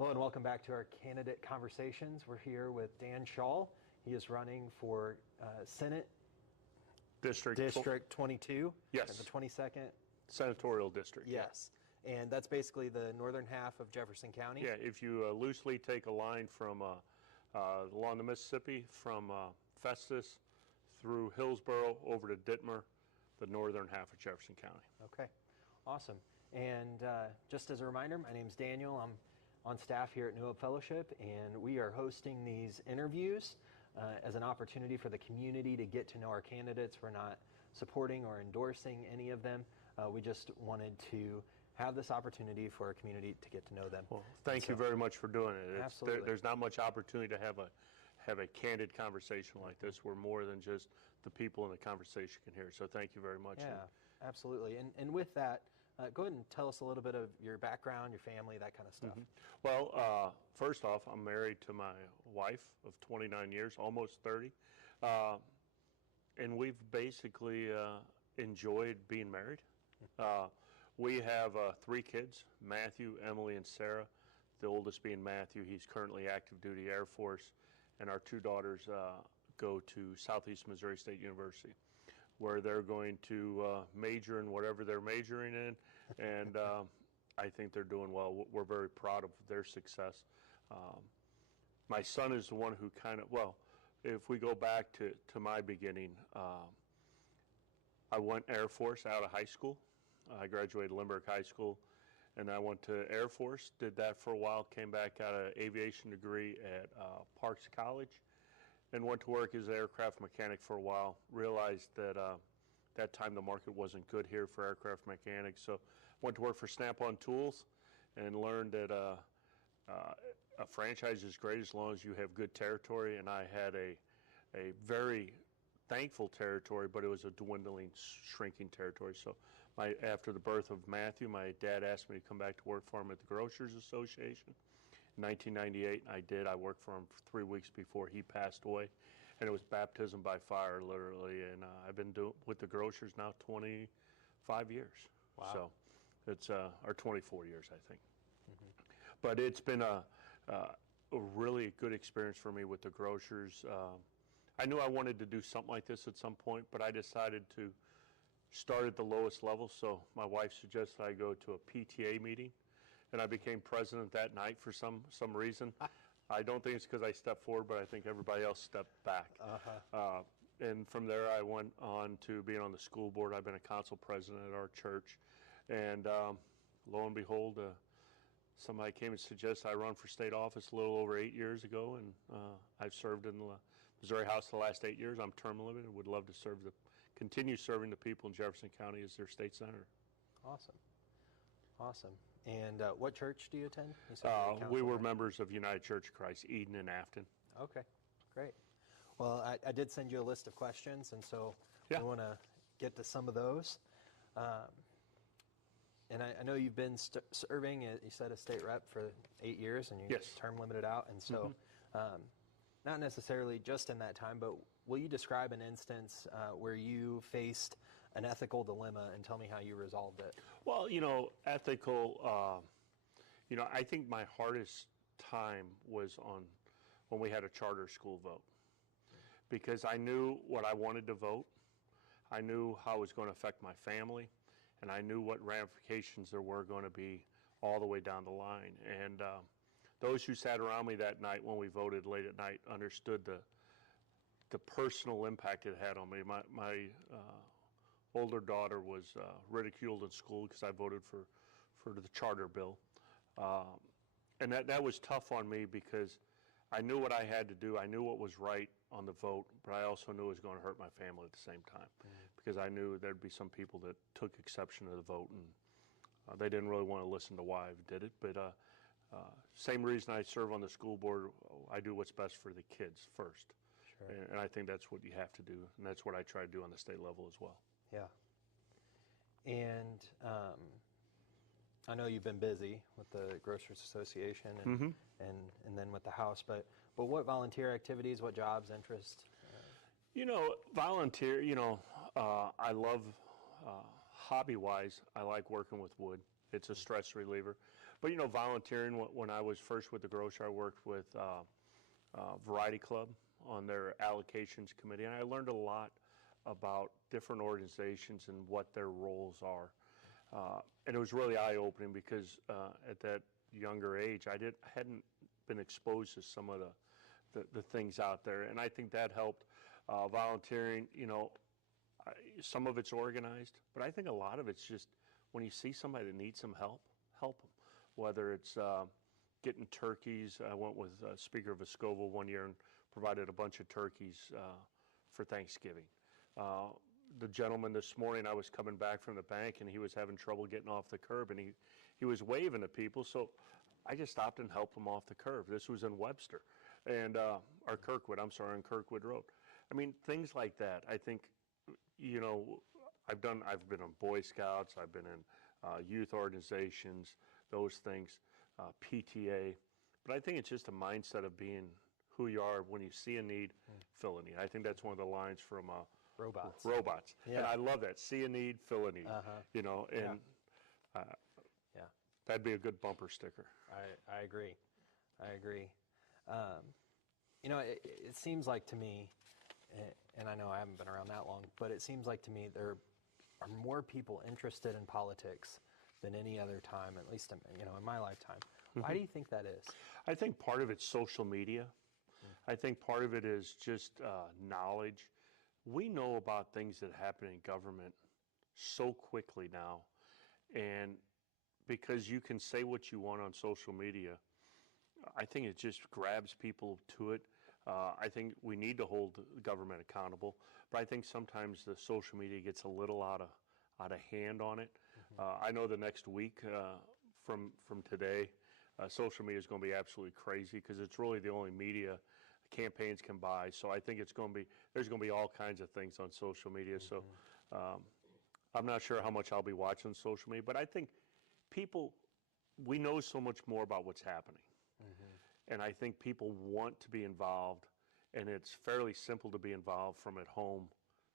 Hello and welcome back to our candidate conversations. We're here with Dan Shaul. He is running for Senate District 22. Yes. The 22nd Senatorial district. Yes. And that's basically the northern half of Jefferson County. Yeah, if you loosely take a line from along the Mississippi from Festus through Hillsborough over to Dittmer, the northern half of Jefferson County. Okay, awesome. And just as a reminder, my name's Daniel. I'm on staff here at New Hope Fellowship, and we are hosting these interviews as an opportunity for the community to get to know our candidates. We're not supporting or endorsing any of them. We just wanted to have this opportunity for our community to get to know them. Well, thank you very much for doing it. Absolutely. There's not much opportunity to have a candid conversation like this. We're more than just the people in the conversation can hear. So thank you very much. Yeah, absolutely. And with that, go ahead and tell us a little bit of your background, your family, that kind of stuff. Well, first off, I'm married to my wife of 29 years, almost 30. And we've basically enjoyed being married. We have 3 kids, Matthew, Emily, and Sarah. The oldest being Matthew. He's currently active duty Air Force. And our 2 daughters go to Southeast Missouri State University, where they're going to major in whatever they're majoring in, and I think they're doing well. We're very proud of their success. My son is the one who if we go back to my beginning, I went Air Force out of high school. I graduated Lindbergh High School, and I went to Air Force, did that for a while, came back out of aviation degree at Parks College, and went to work as an aircraft mechanic for a while. Realized that that time the market wasn't good here for aircraft mechanics, so went to work for Snap-on Tools and learned that a franchise is great as long as you have good territory, and I had a very thankful territory, but it was a dwindling, shrinking territory. So after the birth of Matthew, my dad asked me to come back to work for him at the Grocers Association. 1998, I did. I worked for him for 3 weeks before he passed away, and it was baptism by fire, literally. And I've been with the Grocers now 25 years. Wow. So it's or 24 years, I think. But it's been a really good experience for me with the Grocers. I knew I wanted to do something like this at some point, but I decided to start at the lowest level. So my wife suggested I go to a PTA meeting, and I became president that night for some reason. I don't think it's because I stepped forward, but I think everybody else stepped back. And from there, I went on to being on the school board. I've been a council president at our church. And lo and behold, somebody came and suggested I run for state office a little over 8 years ago, and I've served in the Missouri House the last 8 years. I'm term limited. Would love to continue serving the people in Jefferson County as their state senator. Awesome. Awesome. And what church do you attend? We were members of United Church of Christ, Eden and Afton. Okay, great. Well, I did send you a list of questions, and so I want to get to some of those. And I know you've been serving, you said, a state rep for 8 years, and you term limited out. And so not necessarily just in that time, but will you describe an instance where you faced an ethical dilemma and tell me how you resolved it? Well, ethical, I think my hardest time was when we had a charter school vote, because I knew what I wanted to vote. I knew how it was going to affect my family, and I knew what ramifications there were going to be all the way down the line. And those who sat around me that night when we voted late at night understood the personal impact it had on me. My older daughter was ridiculed in school because I voted for the charter bill. And that was tough on me because I knew what I had to do. I knew what was right on the vote, but I also knew it was going to hurt my family at the same time, because I knew there'd be some people that took exception to the vote, and they didn't really want to listen to why I did it. But same reason I serve on the school board, I do what's best for the kids first. Sure. And I think that's what you have to do, and that's what I try to do on the state level as well. Yeah. And I know you've been busy with the Grocers Association and then with the House, but what volunteer activities, what jobs, interests? Volunteer, I love, hobby-wise, I like working with wood. It's a stress reliever. But, volunteering, when I was first with the grocery, I worked with Variety Club on their allocations committee, and I learned a lot about different organizations and what their roles are. And it was really eye-opening because at that younger age, I hadn't been exposed to some of the things out there, and I think that helped. Volunteering, some of it's organized, but I think a lot of it's just when you see somebody that needs some help them. Whether it's getting turkeys, I went with Speaker of Escova one year and provided a bunch of turkeys for Thanksgiving. The gentleman this morning, I was coming back from the bank and he was having trouble getting off the curb, and he was waving at people, so I just stopped and helped him off the curb. This was in Webster and on Kirkwood Road. I mean, things like that. I think, I've been in Boy Scouts, I've been in youth organizations, those things, PTA, but I think it's just a mindset of being who you are. When you see a need, fill a need. I think that's one of the lines from Robots. Yeah. And I love that. See a need, fill a need. That'd be a good bumper sticker. I agree. It seems like to me, and I know I haven't been around that long, but it seems like to me there are more people interested in politics than any other time, at least in my lifetime. Why do you think that is? I think part of it's social media. I think part of it is just knowledge. We know about things that happen in government so quickly now, and because you can say what you want on social media, I think it just grabs people to it. I think we need to hold the government accountable, but I think sometimes the social media gets a little out of hand on it. I know the next week from today, social media is going to be absolutely crazy because it's really the only media campaigns can buy. So I think there's going to be all kinds of things on social media. So I'm not sure how much I'll be watching social media, but I think we know so much more about what's happening. And I think people want to be involved, and it's fairly simple to be involved from at home,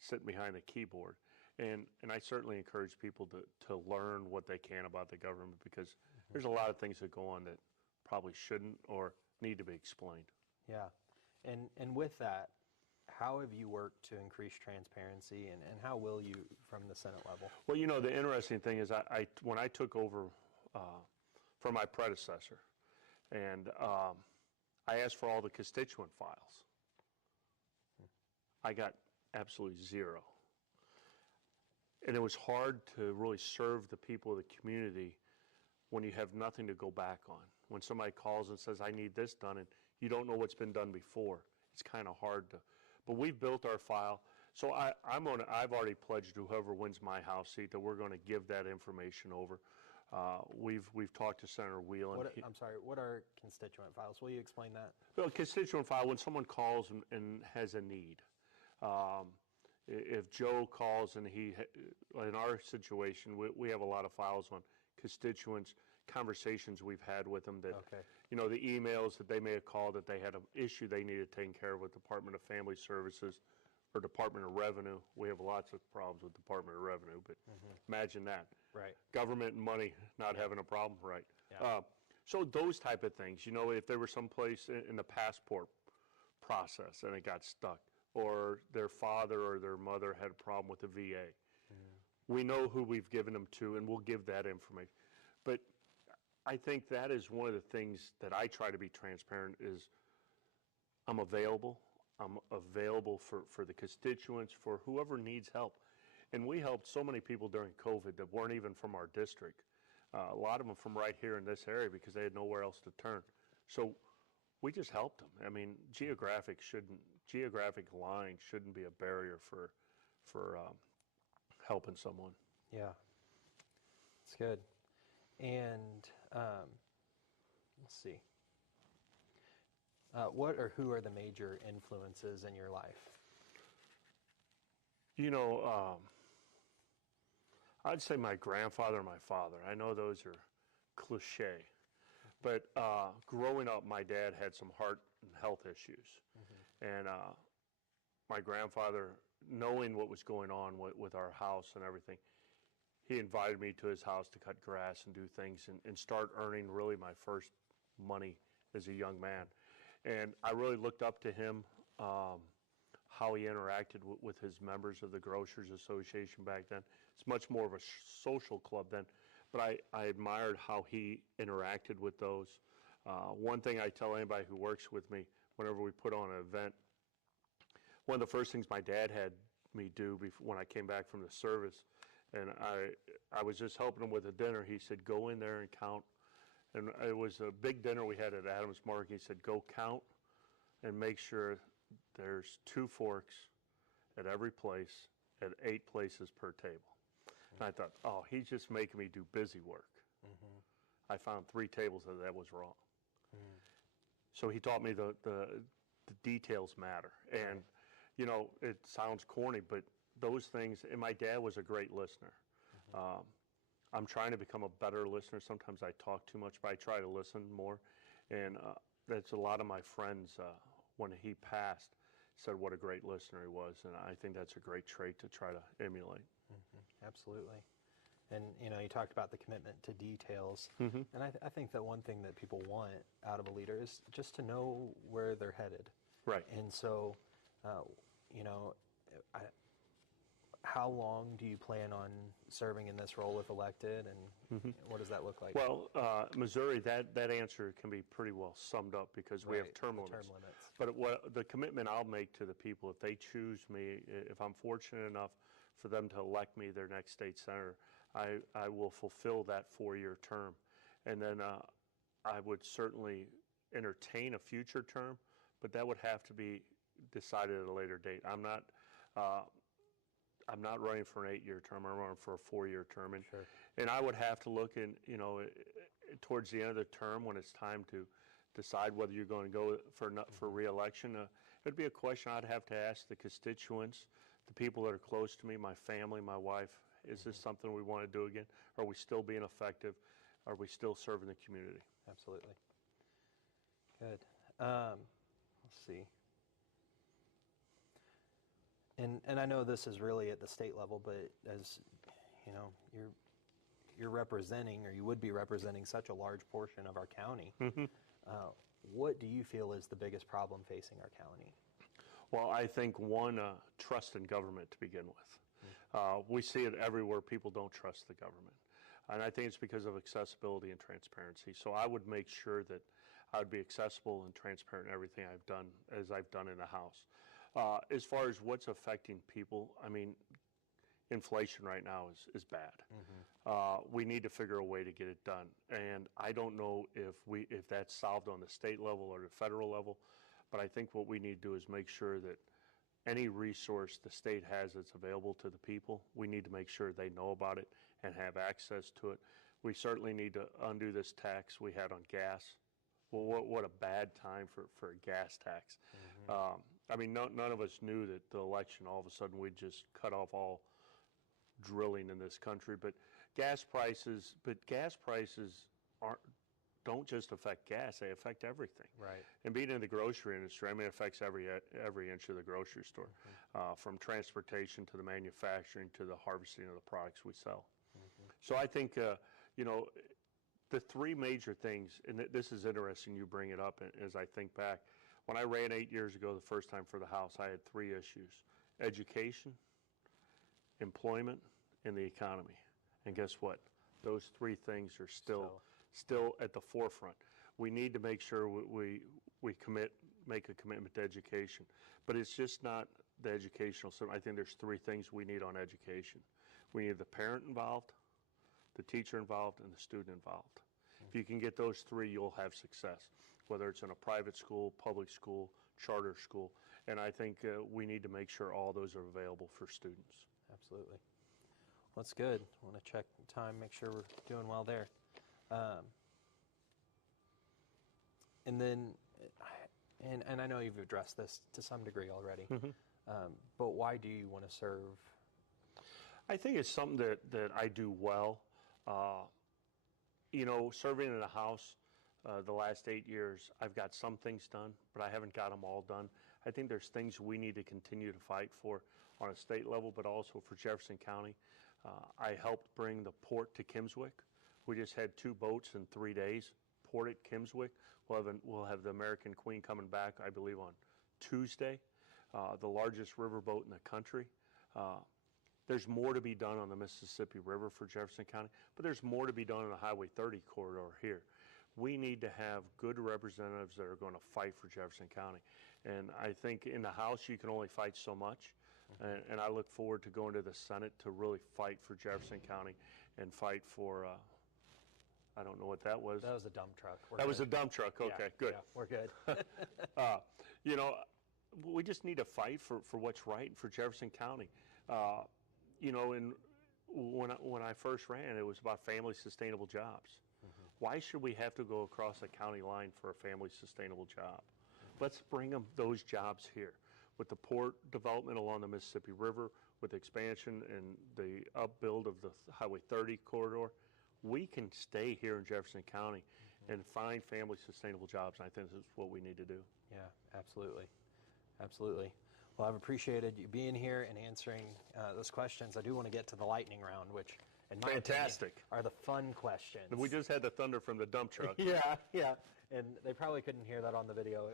sitting behind a keyboard. And I certainly encourage people to learn what they can about the government, because there's a lot of things that go on that probably shouldn't or need to be explained. Yeah. And with that, how have you worked to increase transparency, and how will you from the Senate level? Well, the interesting thing is when I took over from my predecessor, and I asked for all the constituent files. I got absolutely zero. And it was hard to really serve the people of the community when you have nothing to go back on. When somebody calls and says, I need this done, and you don't know what's been done before, it's kind of hard to. But we've built our file. So I've already pledged to whoever wins my House seat that we're going to give that information over. We've talked to Senator Whelan. I'm sorry, what are constituent files? Will you explain that? Well, constituent file, when someone calls and has a need. If Joe calls and in our situation, we have a lot of files on constituents, conversations we've had with them that, the emails that they may have called that they had an issue they needed taken care of with Department of Family Services or Department of Revenue. We have lots of problems with Department of Revenue, but imagine that. Right. Government and money not having a problem, right. Yeah. So those type of things, if there was some place in the passport process and it got stuck, or their father or their mother had a problem with the VA, we know who we've given them to, and we'll give that information. But I think that is one of the things that I try to be transparent is I'm available. I'm available for the constituents, for whoever needs help. And we helped so many people during COVID that weren't even from our district. A lot of them from right here in this area because they had nowhere else to turn. So we just helped them. I mean, geographic line shouldn't be a barrier for helping someone. Yeah, it's good. And let's see. What or who are the major influences in your life? I'd say my grandfather and my father. I know those are cliche, but growing up, my dad had some heart and health issues. And my grandfather, knowing what was going on with our house and everything, he invited me to his house to cut grass and do things and start earning really my first money as a young man. And I really looked up to him, how he interacted with his members of the Grocers Association back then. It's much more of a social club then, but I admired how he interacted with those. One thing I tell anybody who works with me, whenever we put on an event, one of the first things my dad had me do when I came back from the service, and I was just helping him with a dinner, he said, go in there and count. And it was a big dinner we had at Adams Market. He said, go count and make sure there's 2 forks at every place at 8 places per table. And I thought, oh, he's just making me do busy work. I found 3 tables that was wrong. So he taught me the details matter. And, you know, it sounds corny, but those things, and my dad was a great listener. I'm trying to become a better listener. Sometimes I talk too much, but I try to listen more. And that's a lot of my friends, when he passed, said what a great listener he was. And I think that's a great trait to try to emulate. Absolutely. And, you know, you talked about the commitment to details. And I think that one thing that people want out of a leader is just to know where they're headed. Right. And so, you know, how long do you plan on serving in this role if elected, and what does that look like? Well, Missouri, that answer can be pretty well summed up because we have term limits. But the commitment I'll make to the people, if they choose me, if I'm fortunate enough for them to elect me their next state senator, I will fulfill that 4-year term. And then I would certainly entertain a future term, but that would have to be decided at a later date. I'm not running for an 8-year term. I'm running for a 4-year term, and I would have to look in, you know, towards the end of the term when it's time to decide whether you're going to go for re-election. It'd be a question I'd have to ask the constituents, the people that are close to me, my family, my wife. Is this something we want to do again? Are we still being effective? Are we still serving the community? Absolutely. Good. Let's see. And I know this is really at the state level, but as you know, you're representing, or you would be representing, such a large portion of our county. What do you feel is the biggest problem facing our county? Well, I think one, trust in government to begin with. We see it everywhere. People don't trust the government. And I think it's because of accessibility and transparency. So I would make sure that I would be accessible and transparent in everything I've done, as I've done in the House. As far as what's affecting people, I mean, inflation right now is bad. We need to figure a way to get it done. And I don't know if that's solved on the state level or the federal level, but I think what we need to do is make sure that any resource the state has that's available to the people, we need to make sure they know about it and have access to it. We certainly need to undo this tax we had on gas. Well, what a bad time for a gas tax. I mean, none of us knew that the election, all of a sudden, we'd just cut off all drilling in this country. But gas prices don't just affect gas; they affect everything. Right. And being in the grocery industry, I mean, it affects every inch of the grocery store, from transportation to the manufacturing to the harvesting of the products we sell. So I think, you know, the 3 major things, and this is interesting you bring it up as I think back. When I ran 8 years ago the first time for the House, I had 3 issues: education, employment, and the economy. And guess what? Those 3 things are still at the forefront. We need to make sure we make a commitment to education. But it's just not the educational. So I think there's 3 things we need on education. We need the parent involved, the teacher involved, and the student involved. If you can get those 3, you'll have success, whether it's in a private school, public school, charter school. And I think we need to make sure all those are available for students. Absolutely. Well, that's good. I want to check time, make sure we're doing well there. And then, and I know you've addressed this to some degree already, but why do you want to serve? I think it's something that I do well. You know, serving in the House the last 8 years, I've got some things done, but I haven't got them all done. I think there's things we need to continue to fight for on a state level, but also for Jefferson County. I helped bring the port to Kimmswick. We just had 2 boats in 3 days. Port at Kimmswick. We'll have the American Queen coming back, I believe, on Tuesday. The largest riverboat in the country. There's more to be done on the Mississippi River for Jefferson County, but there's more to be done on the Highway 30 corridor here. We need to have good representatives that are going to fight for Jefferson County. And I think in the House you can only fight so much. And I look forward to going to the Senate to really fight for Jefferson County and fight for, I don't know what that was. That was a dump truck. That was a dump truck. Okay, yeah, good. Yeah, we're good. You know, we just need to fight for what's right for Jefferson County. You know, when I first ran, it was about family sustainable jobs. Why should we have to go across a county line for a family sustainable job? Let's bring those jobs here. With the port development along the Mississippi River, with expansion and the upbuild of the Highway 30 corridor, we can stay here in Jefferson County and find family sustainable jobs. And I think this is what we need to do. Yeah, absolutely. Absolutely. Well, I've appreciated you being here and answering those questions. I do want to get to the lightning round, which in my Fantastic. opinion, are the fun questions. We just had the thunder from the dump truck. Yeah. And they probably couldn't hear that on the video.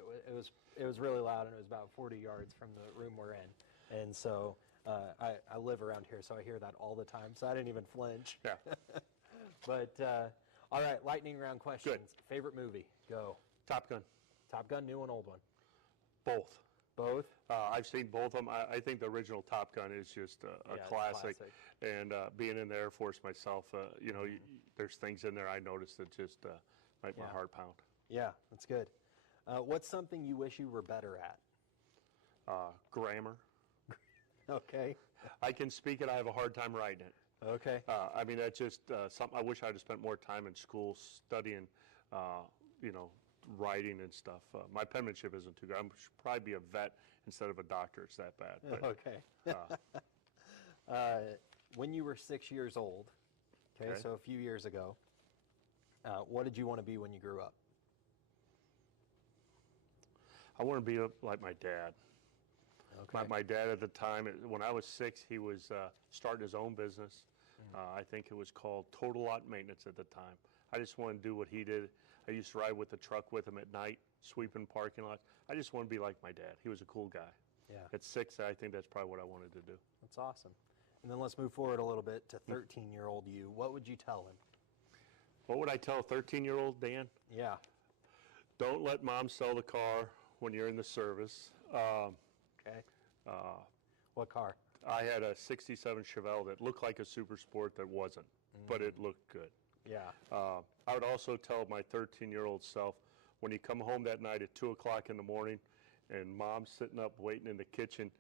It was really loud, and it was about 40 yards from the room we're in. And so I live around here, so I hear that all the time. So I didn't even flinch. Yeah. But all right, lightning round questions. Good. Favorite movie? Go. Top Gun. Top Gun, new one, old one? Both. Both? I've seen both of them. I think the original Top Gun is just a classic. And being in the Air Force myself, you know, there's things in there I noticed that just make my heart pound. Yeah, that's good. What's something you wish you were better at? Grammar. Okay. I can speak it. I have a hard time writing it. Okay. I mean, that's just something I wish I'd have spent more time in school studying, you know, writing and stuff. My penmanship isn't too good. I should probably be a vet instead of a doctor. It's that bad. But, okay. When you were 6 years old, okay, so a few years ago, what did you want to be when you grew up? I want to be like my dad. Okay. My dad at the time, when I was 6, he was starting his own business. I think it was called Total Lot Maintenance at the time. I just wanted to do what he did. I used to ride with the truck with him at night, sweeping parking lots. I just want to be like my dad. He was a cool guy. Yeah. At 6, I think that's probably what I wanted to do. That's awesome. And then let's move forward a little bit to 13-year-old you. What would you tell him? What would I tell a 13-year-old, Dan? Yeah. Don't let mom sell the car when you're in the service. Okay. What car? I had a 67 Chevelle that looked like a Super Sport that wasn't, but it looked good. Yeah. I would also tell my 13-year-old self, when you come home that night at 2 o'clock in the morning and mom's sitting up waiting in the kitchen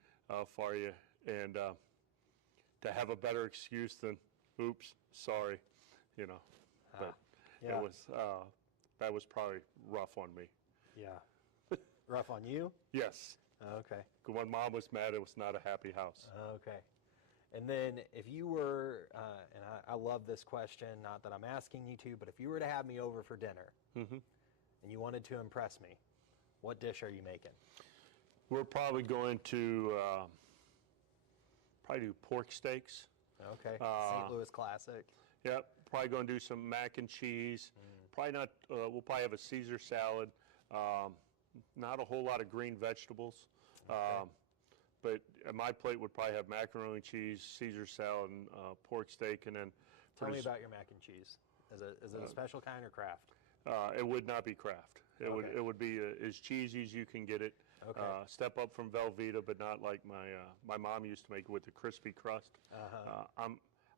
for you, and to have a better excuse than, oops, sorry, you know. But yeah. it was, that was probably rough on me. Yeah. Rough on you? Yes. Okay. When mom was mad, it was not a happy house. Okay. And then if you were, and I love this question, not that I'm asking you to, but if you were to have me over for dinner and you wanted to impress me, what dish are you making? We're probably going to probably do pork steaks. Okay. St. Louis classic. Yep. Probably going to do some mac and cheese. Probably not. We'll probably have a Caesar salad. Not a whole lot of green vegetables. Okay. But my plate would probably have macaroni and cheese, Caesar salad, and pork steak, and then. Tell me about your mac and cheese. Is it a special kind or craft? It would not be Kraft. It would be as cheesy as you can get it. Okay. Step up from Velveeta, but not like my mom used to make it with the crispy crust.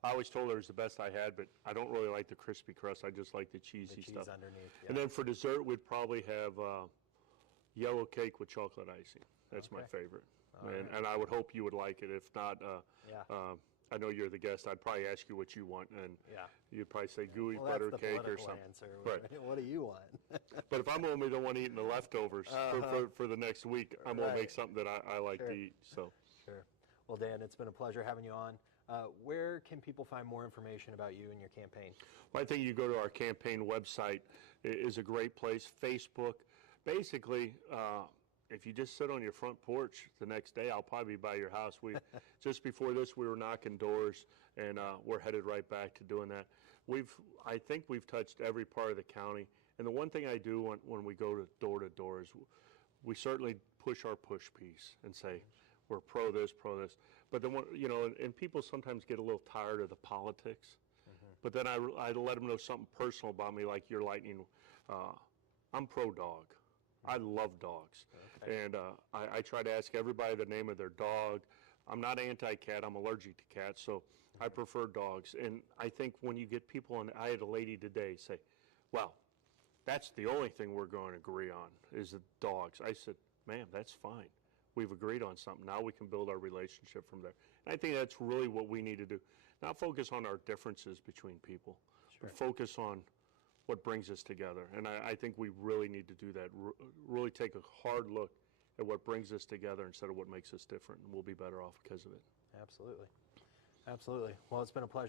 I always told her it was the best I had, but I don't really like the crispy crust. I just like the cheesy stuff. Cheese underneath. Yeah. And then for dessert, we'd probably have yellow cake with chocolate icing. That's my favorite. And I would hope you would like it. If not, I know you're the guest. I'd probably ask you what you want, and you'd probably say gooey butter cake or something. Answer. Right. What do you want? But if I'm only the one eating the leftovers for the next week, I'm going to make something that I like to eat. So. Sure. Well, Dan, it's been a pleasure having you on. Where can people find more information about you and your campaign? Well, I think you go to our campaign website is a great place. Facebook. Basically, if you just sit on your front porch the next day, I'll probably be by your house. We just before this, we were knocking doors, and we're headed right back to doing that. I think we've touched every part of the county. And the one thing I do when we go to door is we certainly push our push piece and say we're pro this, pro this. But then, and people sometimes get a little tired of the politics. But then I let them know something personal about me, like your lightning. I'm pro dog. I love dogs. Okay. And I try to ask everybody the name of their dog. I'm not anti-cat. I'm allergic to cats, so I prefer dogs. And I think when you get people, and I had a lady today say, well, that's the only thing we're going to agree on is the dogs. I said, ma'am, that's fine. We've agreed on something. Now we can build our relationship from there. And I think that's really what we need to do. Not focus on our differences between people, but focus on what brings us together. And I think we really need to do that, really take a hard look at what brings us together instead of what makes us different, and we'll be better off because of it. Absolutely. Absolutely. Well, it's been a pleasure